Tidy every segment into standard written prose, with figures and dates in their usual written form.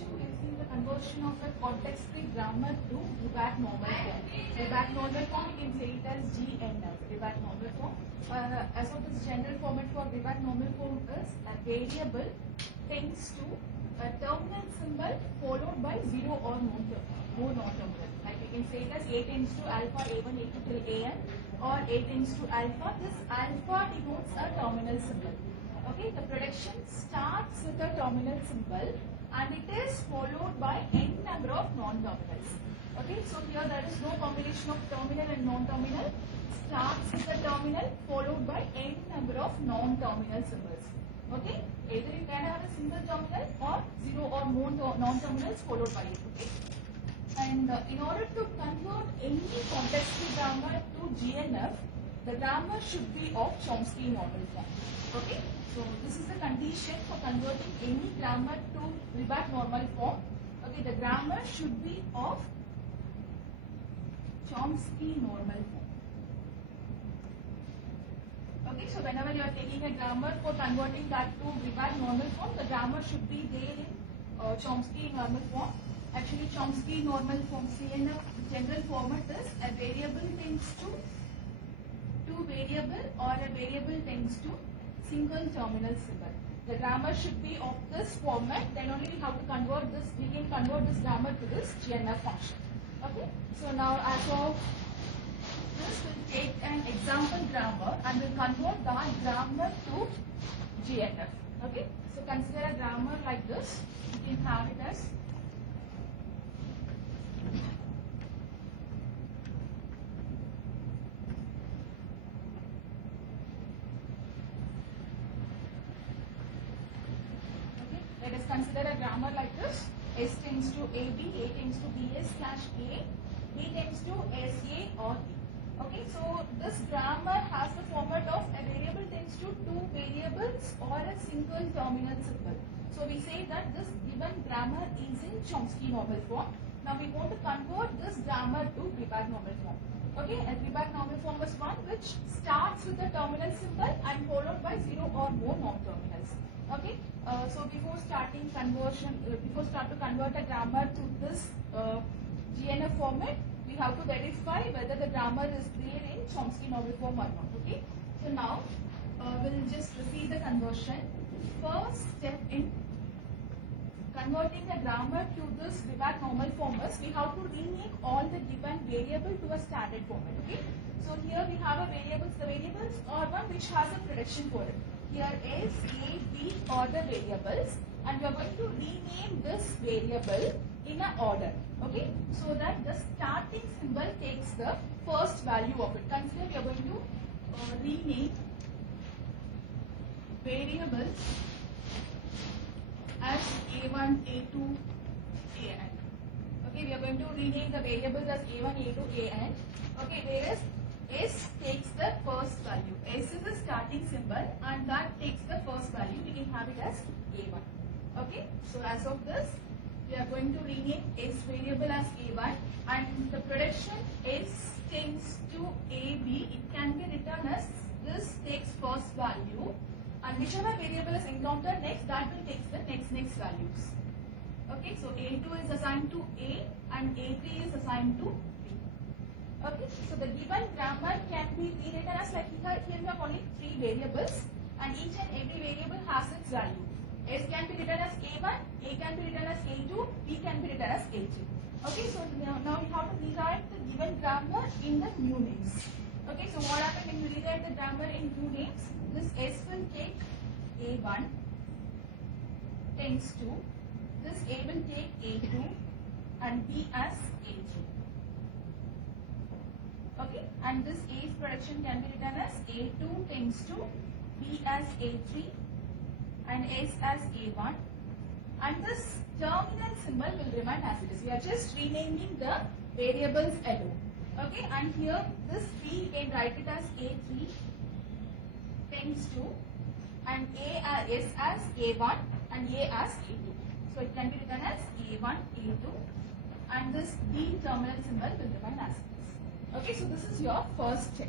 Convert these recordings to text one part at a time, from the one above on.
to using the conversion of a context-free grammar to Gribach normal form. Gribach normal form, you can say it as GNF, Gribach normal form. As of this general format for Gribach normal form is a variable tends to a terminal symbol followed by 0 or no non-terminal. Like we can say it as A tends to alpha, A1, A2 till AN, or A tends to alpha. This alpha denotes a terminal symbol. Okay, the prediction starts with a terminal symbol and it is followed by n number of non-terminals. Okay, so here there is no combination of terminal and non-terminal. Starts with a terminal followed by n number of non-terminal symbols. Okay, either you can have a single terminal or 0 or more non-terminals followed by it. Okay, and in order to convert any context-free grammar to GNF, the grammar should be of Chomsky normal form. Okay, so this is the condition for converting any grammar to Gribach normal form. Okay, the grammar should be of Chomsky normal form. Okay, so whenever you are taking a grammar for converting that to Gribach normal form, the grammar should be there in Chomsky normal form. Actually, Chomsky normal form, CNF general format is a variable tends to variable or a variable tends to single terminal symbol. The grammar should be of this format, then only we have to convert this, we can convert this grammar to this GNF function. Okay, so now as of this, we'll take an example grammar and we'll convert that grammar to GNF. Okay, so consider a grammar like this. You can have it as let us consider a grammar like this. S tends to AB, A tends to BS/A, B tends to SA or B. Okay, so this grammar has the format of a variable tends to two variables or a single terminal symbol. So we say that this given grammar is in Chomsky normal form. Now we want to convert this grammar to Gribach normal form. Okay, a Gribach normal form is one which starts with a terminal symbol and followed by 0 or more non-terminals. Okay, so before starting conversion, before start to convert a grammar to this GNF format, we have to verify whether the grammar is there in Chomsky normal form or not. Okay, so now we'll just repeat the conversion. First step in converting the grammar to this Gribach normal form is we have to rename all the given variable to a standard format. Okay, so here we have a variables. The variables are one which has a prediction for it. Here is A, B are the variables and we are going to rename this variable in an order. Okay, so that the starting symbol takes the first value of it. Consider we are going to rename variables as A1, A2, AN. Okay, we are going to rename the variables as A1, A2, AN. Okay, whereas S takes the first value. S is the starting symbol and that takes the first value. We can have it as A1. Okay, so as of this, we are going to rename S variable as A1 and the prediction S tends to AB. It can be written as this takes first value and whichever variable is encountered next, that will take the next values. Okay, so A2 is assigned to A and A3 is assigned to B. Okay, so the given grammar can be rewritten as like here we have only 3 variables and each and every variable has its value. S can be written as A1, A can be written as A2, B can be written as A3. Okay, so now we have to rewrite the given grammar in the new names. Okay, so what happens when you rewrite the grammar in new names? This S will take A1 tends to, this A will take A2 and B as A3. Okay, and this A's prediction can be written as A2 tends to B as A3 and S as A1 and this terminal symbol will remain as it is. We are just renaming the variables alone. Okay, and here this B we can write it as A3 tends to and S as A1 and A as A2. So it can be written as A1, A2 and this B terminal symbol will remain as it is. Okay, so this is your first step.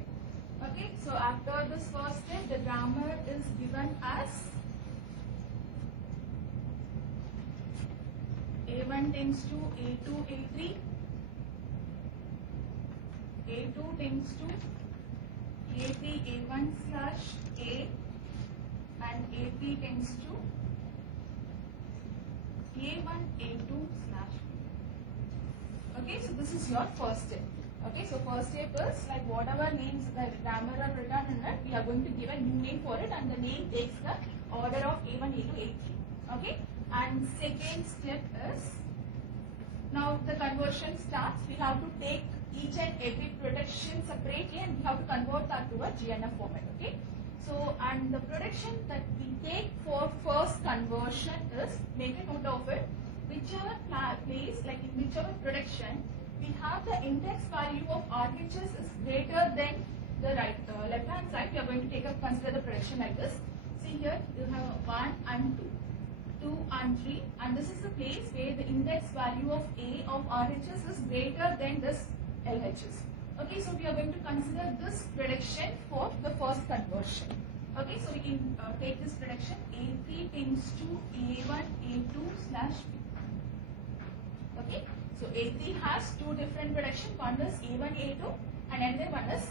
Okay, so after this first step, the grammar is given as A1 tends to A2, A3. A2 tends to A3, A1 slash A, and A3 tends to A1, A2 slash B. Okay, so this is your first step. Okay, so first step is like whatever names the grammar are written in it, we are going to give a new name for it, and the name takes the order of A1, A2, A3. Okay, and second step is, now the conversion starts. We have to take each and every protection separately and we have to convert that to a GNF format. Okay, so and the protection that we take for first conversion is, make a note of it, whichever place, like in whichever protection we have the index value of RHS is greater than the left hand side, we are going to consider the protection like this. See here you have 1 and 2, 2 and 3, and this is the place where the index value of A of RHS is greater than this LHS. Okay, so we are going to consider this prediction for the first conversion. Okay, so we can take this prediction A3 tends to A1, A2 slash B. Okay, so A3 has two different predictions. One is A1, A2, and another one is,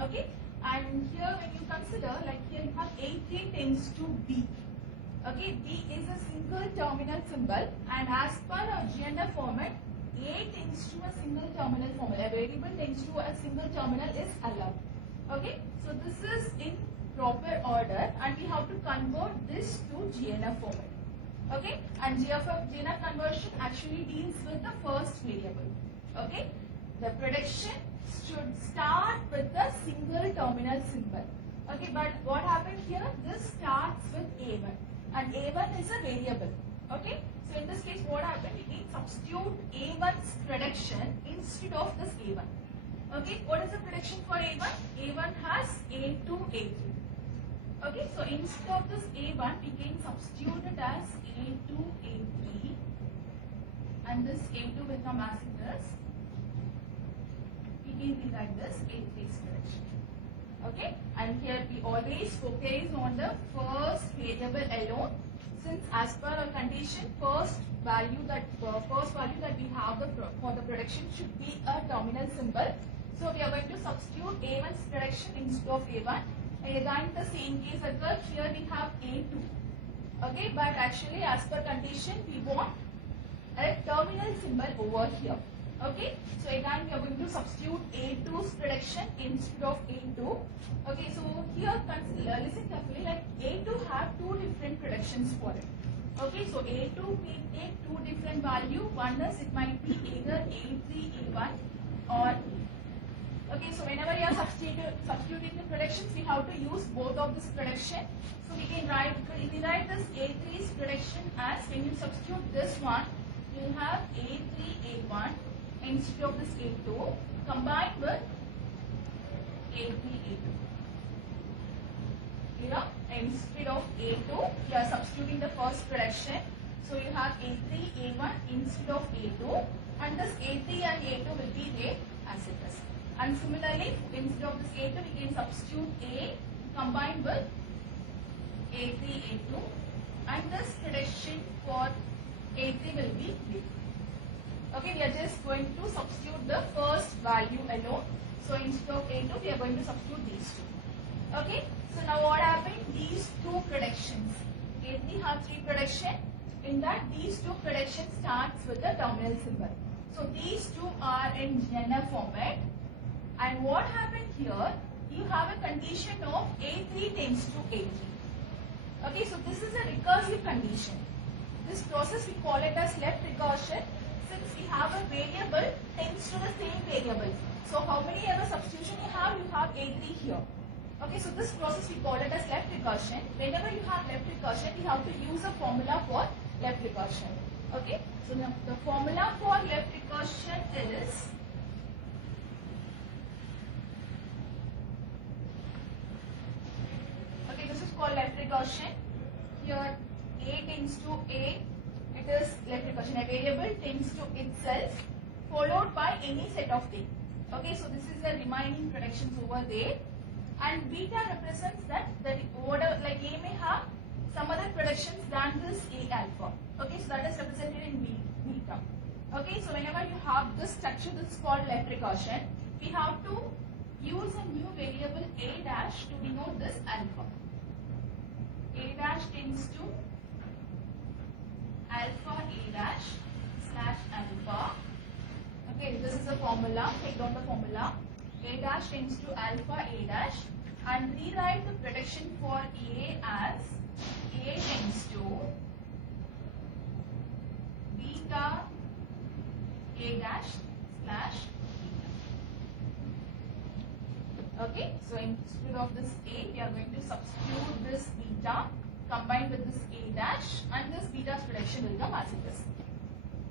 okay, and here when you consider, like here you have A3 tends to B. Okay, B is a single terminal symbol, and as per our GNF format, A tends to a single terminal formula. A variable tends to a single terminal is allowed. Okay, so this is in proper order, and we have to convert this to GNF format. Okay, and GNF conversion actually deals with the first variable. Okay, the prediction should start with the single terminal symbol. Okay, but what happened here? This starts with A1, and A1 is a variable. Okay, so in this case what happened? We need substitute A1's prediction instead of this A1. Okay, what is the prediction for A1? A1 has A2, A3. Okay, so instead of this A1 we can substitute it as A2, A3, and this A2 will come as it is. We can rewrite this A3's prediction. Okay, and here we always focus on the first variable alone, since as per our condition, first value that we have for the prediction should be a terminal symbol. So we are going to substitute A1's prediction instead of A1. And again the same case occurs. Here we have A2. Okay, but actually as per condition we want a terminal symbol over here. Okay, so again we are going to substitute A2's prediction instead of A2. Okay, so here consider, listen carefully, like A2 have two different predictions for it. Okay, so A2 we take two different value. One is, it might be either A3, A1 or, okay, so whenever you are substituting the predictions, we have to use both of this prediction. So we can rewrite this A3's prediction as, when you substitute this one, you will have A3, A1 instead of this A2 combined with A3, A2. You know, instead of A2, you are substituting the first prediction. So you have A3, A1 instead of A2, and this A3 and A2 will be there as it is. And similarly, instead of this A2, we can substitute A combined with A3, A2, and this prediction for A3 will be B. Okay, we are just going to substitute the first value alone. So instead of A2, we are going to substitute these two. Okay, so now what happened? These two predictions. A3 have three predictions. In that, these two predictions starts with the terminal symbol. So these two are in GNF format. And what happened here? You have a condition of A3 tends to A3. Okay, so this is a recursive condition. This process we call it as left recursion, since we have a variable tends to the same variable. So how many ever substitution you have A3 here. Okay, so this process we call it as left recursion. Whenever you have left recursion, you have to use a formula for left recursion. Okay, so now the formula for left recursion is, okay, this is called left recursion. Here A tends to A, it is left recursion. A variable tends to itself followed by any set of things. Okay, so this is the remaining predictions over there. And beta represents that order, like A may have some other predictions than this A alpha. Okay, so that is represented in B. Okay, so whenever you have this structure, this is called left recursion, we have to use a new variable a dash to denote this alpha. A dash tends to alpha a dash slash alpha. Okay, this is the formula. Take down the formula. A dash tends to alpha a dash, and rewrite the prediction for a as a tends to beta a dash slash beta. Okay, so instead of this a, we are going to substitute this beta combined with this a dash, and this beta's prediction will come as it is.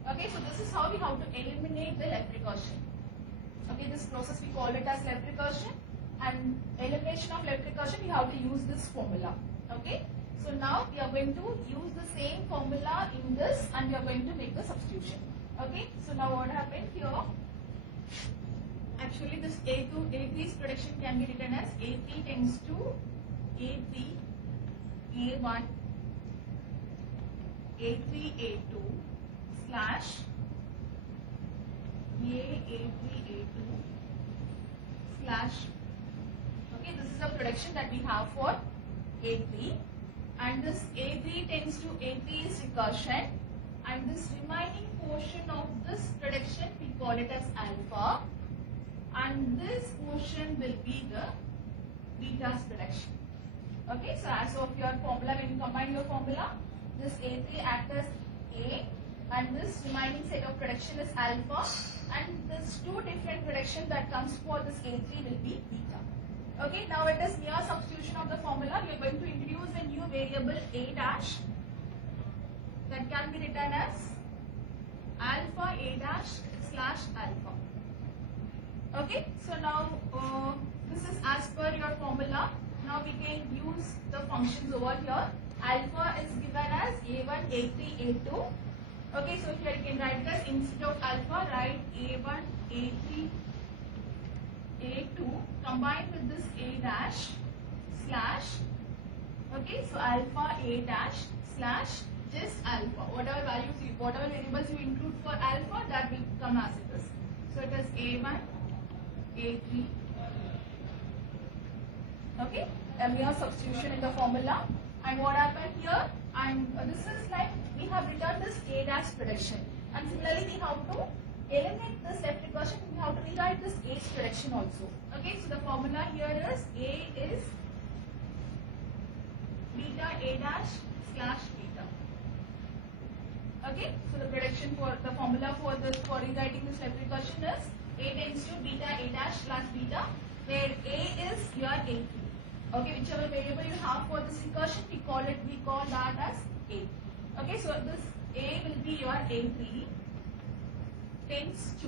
Okay, so this is how we have to eliminate the left recursion. Okay, this process we call it as left recursion, and elimination of left recursion we have to use this formula. Okay, so now we are going to use the same formula in this, and we are going to make the substitution. Okay, so now what happened here? Actually, this A3's prediction can be written as A3 tends to A3 A1 A3 A2 slash A3 A2 slash. Okay, this is the prediction that we have for A3, and this A3 tends to A3 is recursion, and this remaining portion of this prediction we call it as alpha, and this portion will be the beta's prediction. Okay, so as of your formula, when you combine your formula, this A3 acts as A, and this remaining set of prediction is alpha, and this two different prediction that comes for this A3 will be beta. Okay, now it is mere substitution of the formula. We are going to introduce a new variable a dash that can be written as alpha a dash slash alpha. Okay, so now this is as per your formula. Now we can use the functions over here. Alpha is given as a1, a3, a2. Okay, so here you can write this instead of alpha, write a1, a3, a2 combined with this a dash slash. Okay, so alpha a dash slash just alpha. Whatever values, whatever variables you include for alpha, that will come as it is. So it is a1, a3. Okay, a mere substitution in the formula. And what happened here? And this is like we have written this a dash prediction, and similarly we have to eliminate this left recursion. We have to rewrite this a's prediction also. Okay, so the formula here is a is beta a dash slash beta. Okay, so the prediction for the formula for this for rewriting this left recursion is a tends to beta a dash slash beta, where a is your a3. Okay, whichever variable you have for this recursion, we call that as a. Okay, so this a will be your a3 tends to,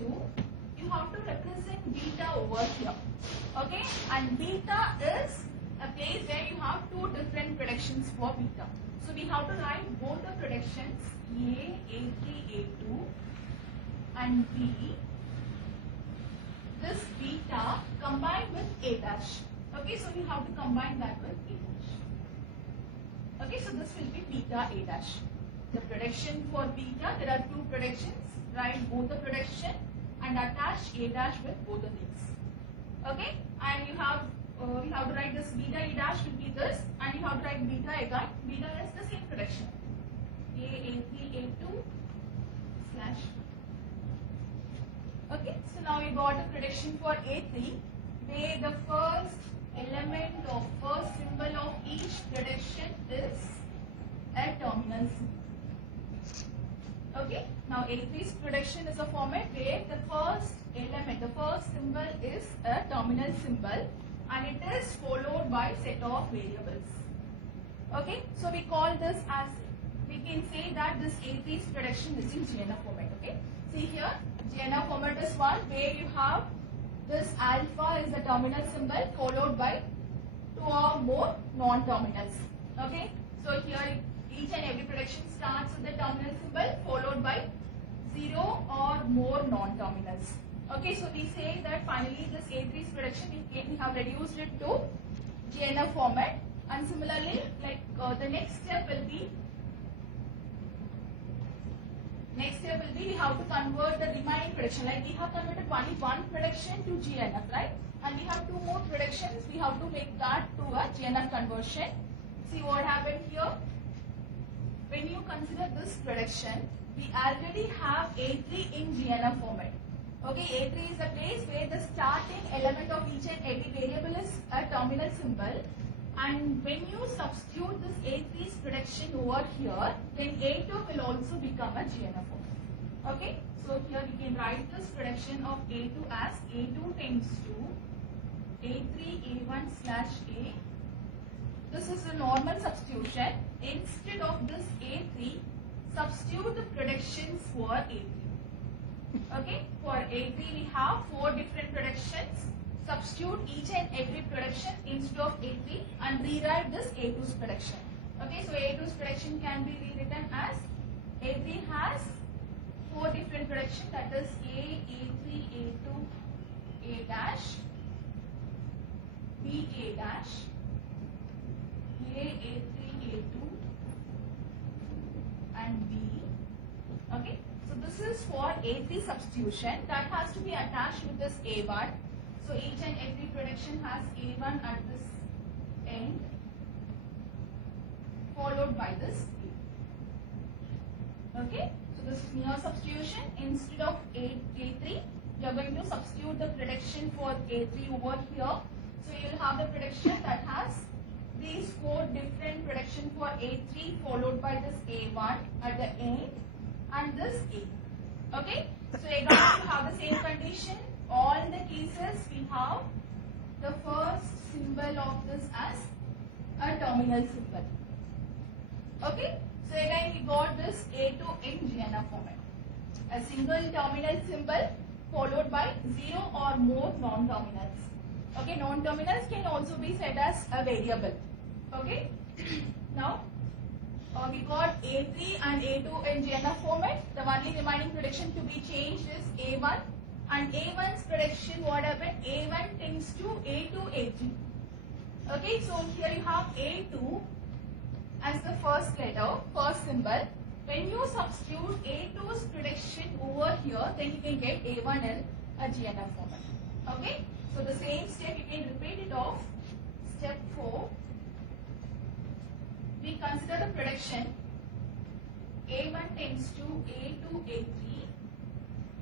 you have to represent beta over here. Okay, and beta is a place where you have two different predictions for beta. So we have to write both the predictions a, a3, a2, and b, this beta combined with a dash. Okay, so we have to combine that with a dash. Okay, so this will be beta a dash. The prediction for beta, there are two predictions. Write both the prediction and attach a dash with both the things. Okay, and you have to write this beta a dash will be this, and you have to write beta again. Beta is the same prediction. A3, A2 slash. Okay, so now we got a prediction for A3, where the first element or first symbol of each prediction is a terminal symbol. Okay, now A3's prediction is a format where the first element, the first symbol is a terminal symbol, and it is followed by set of variables. Okay, so we call this as, we can say that this A3's prediction is in GNF format. Okay, see here, GNF format is one where you have this alpha is the terminal symbol followed by two or more non-terminals. Okay, so here each and every prediction starts with the terminal symbol followed by 0 or more non-terminals. Okay, so we say that finally this A3's prediction we have reduced it to GNF format, and similarly like the next step will be Next step will be we have to convert the remaining prediction. Like we have converted only one prediction to GNF, right? And we have two more predictions. We have to make that to a GNF conversion. See what happened here. When you consider this prediction, we already have A3 in GNF format. Okay, A3 is the place where the starting element of each and every variable is a terminal symbol. And when you substitute this A3's prediction over here, then A2 will also become a GNF form. Okay, so here we can write this prediction of A2 as A2 tends to A3 A1 slash A. This is a normal substitution. Instead of this A3, substitute the predictions for A3. Okay, for A3 we have 4 different predictions. Substitute each and every prediction instead of A3 and rewrite this A2's prediction. Okay, so A2's prediction can be rewritten as A3 has 4 different predictions, that is A, A3, A2, A dash, B, A dash, A, A3, A2 and B. Okay, so this is for A3 substitution that has to be attached with this A1. So each and every prediction has A1 at this end followed by this A. Okay, so this is mere substitution. Instead of A3, you are going to substitute the prediction for A3 over here. So you will have the prediction that has these 4 different predictions for A3 followed by this A1 at the end and this A. Okay, so again you have the same condition. All the cases we have the first symbol of this as a terminal symbol. Okay, so again we got this A2 in GNF format. A single terminal symbol followed by 0 or more non-terminals. Okay, non-terminals can also be said as a variable. Okay, now we got A3 and A2 in GNF format. The only remaining prediction to be changed is A1. And A1's prediction, what happened? A1 tends to A2, A3. Okay, so here you have A2 as the first letter, first symbol. When you substitute A2's prediction over here, then you can get A1 in a GNF format. Okay, so the same step you can repeat it off. Step 4. We consider the prediction A1 tends to A2, A3.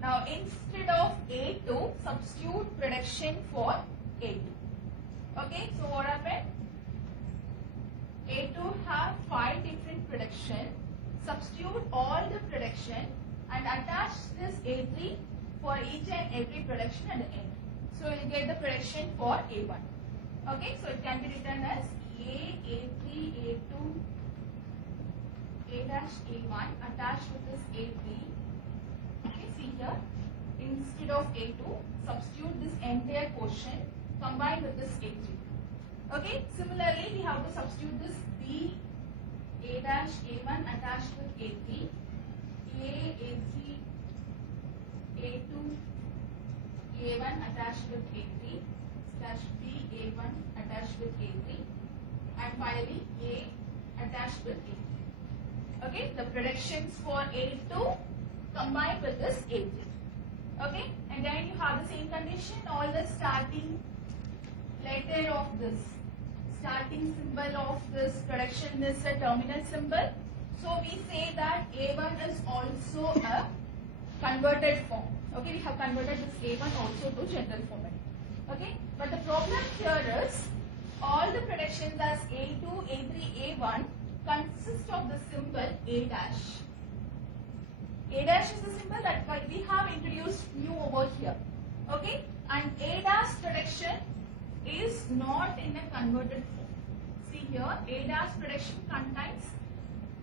Now instead of A2, substitute prediction for A2. Okay, so what happened? A2 have 5 different predictions. Substitute all the prediction and attach this A3 for each and every prediction at the end. So you will get the prediction for A1. Okay, so it can be written as A, A3, A2, A dash A1 attached with this A3. Okay, see here, instead of A2, substitute this entire portion combined with this A3. Okay, similarly we have to substitute this B, A dash A1 attached with A3, A, A3, A2, A1 attached with A3, slash B, A1 attached with A3, and finally A attached with A3. Okay, the predictions for A2 combined with this A3. Okay, and then you have the same condition. All the starting letter of this, starting symbol of this prediction is a terminal symbol. So we say that A1 is also a converted form. Okay, we have converted this A1 also to general format. Okay, but the problem here is all the predictions as A2, A3, A1 consist of the symbol A dash. A dash is the symbol that we have introduced new over here. Okay, and A dash prediction is not in a converted form. See here, A dash prediction contains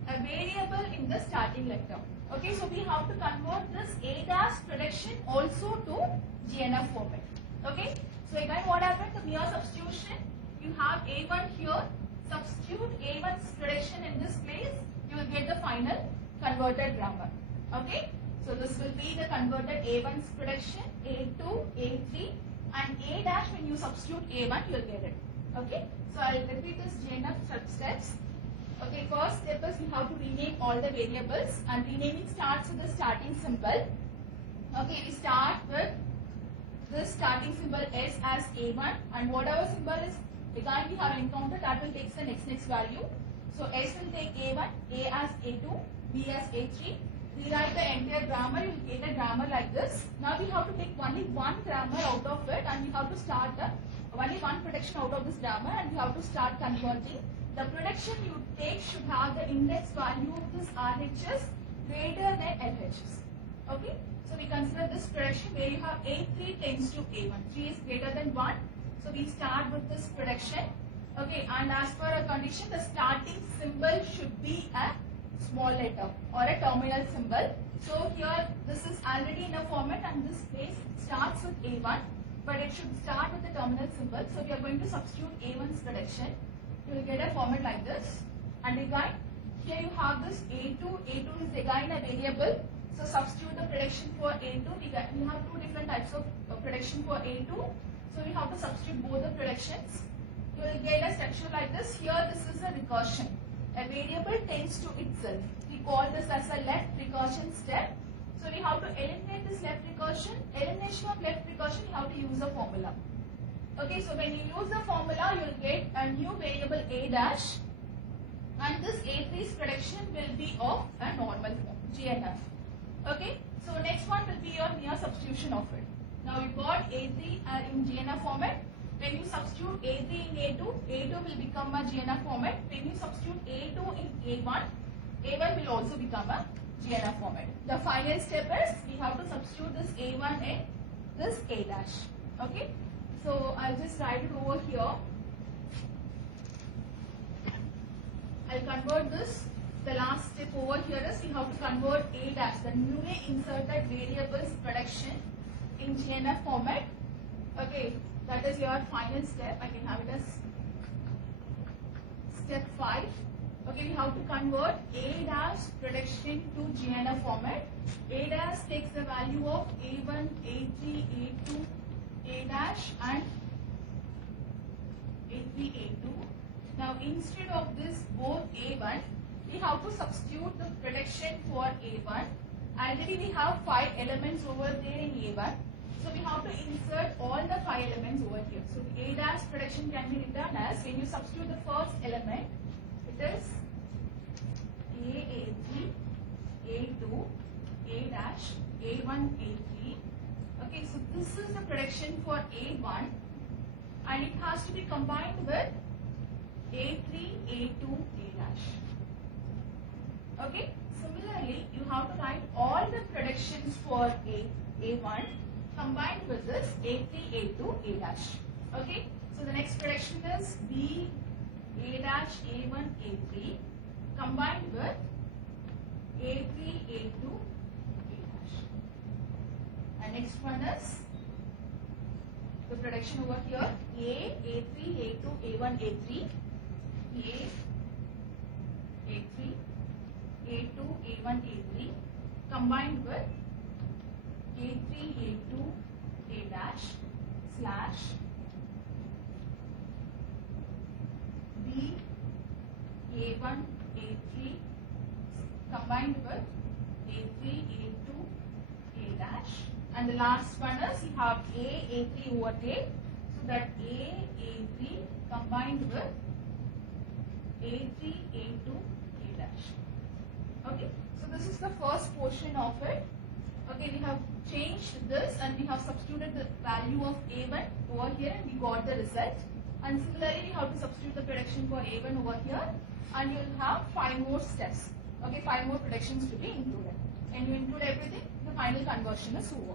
a variable in the starting letter. Okay, so we have to convert this A dash prediction also to GNF format. Okay, so again what happened? The mere substitution, you have A1 here, substitute A1's prediction in this place, you will get the final converted grammar. Okay, so this will be the converted A1's prediction, A2, A3 and A dash. When you substitute A1 you will get it. Okay, so I will repeat this GNF steps. Okay, first step is we have to rename all the variables, and renaming starts with the starting symbol. Okay, we start with this starting symbol S as A1, and whatever symbol is again we have encountered, that will take the next value. So S will take A1, A as A2, B as A3. Rewrite the entire grammar, you will get a grammar like this. Now we have to take only one grammar out of it, and we have to start only one prediction out of this grammar, and we have to start converting. The prediction you take should have the index value of this RHS greater than LHS. Okay, so we consider this prediction where you have A3 tends to A1. 3 is greater than 1. So we start with this prediction. Okay, and as per a condition, the starting symbol should be a small letter or a terminal symbol. So here this is already in a format, and this place starts with A1, but it should start with the terminal symbol. So we are going to substitute A1's prediction. You will get a format like this. And again, here you have this A2. A2 is again a variable. So substitute the prediction for A2. We have two different types of prediction for A2. So we have to substitute both the predictions. You will get a structure like this. Here this is a recursion. A variable tends to itself. We call this as a left recursion step. So we have to eliminate this left recursion. Elimination of left recursion, you have to use a formula. Okay, so when you use the formula, you will get a new variable A dash, and this A3's prediction will be of a normal form, GNF. Okay, so next one will be your mere substitution of it. Now you got A3 in GNF format. When you substitute A3 in A2, A2 will become a GNF format. When you substitute A2 in A1, A1 will also become a GNF format. The final step is we have to substitute this A1 in this A dash. Okay. So I'll just write it over here. I'll convert this. The last step over here is we have to convert A dash, the newly inserted variable's prediction, in GNF format. Okay, that is your final step. I can have it as step 5. Okay, we have to convert A dash prediction to GNF format. A dash takes the value of A1, A3, A2, A dash and A3, A2. Now instead of this both A1, we have to substitute the prediction for A1. Already we have 5 elements over there in A1. So we have to insert all the 5 elements over here. So the A dash prediction can be written as, when you substitute the first element, it is A, A3, A2, A dash, A1, A3. Okay, so this is the prediction for A1, and it has to be combined with A3, A2, A dash. Okay, similarly, you have to write all the predictions for A1 combined with this A3, A2, A dash. Okay, so the next prediction is B, A dash, A1, A3 combined with A3, A2, and next one is the prediction over here, A, A3, A2, A1, A3, A, A3, A2, A1, A3 combined with A3, A2, A dash slash B, A1, A3 combined with A3, A2, A dash. And the last one is you have A, A3 over there. So that A, A3 combined with A3, A2, A dash. Okay. So this is the first portion of it. Okay, we have changed this and we have substituted the value of A1 over here and we got the result. And similarly, we have to substitute the prediction for A1 over here, and you will have 5 more steps. Okay, 5 more predictions to be included. And you include everything, the final conversion is over.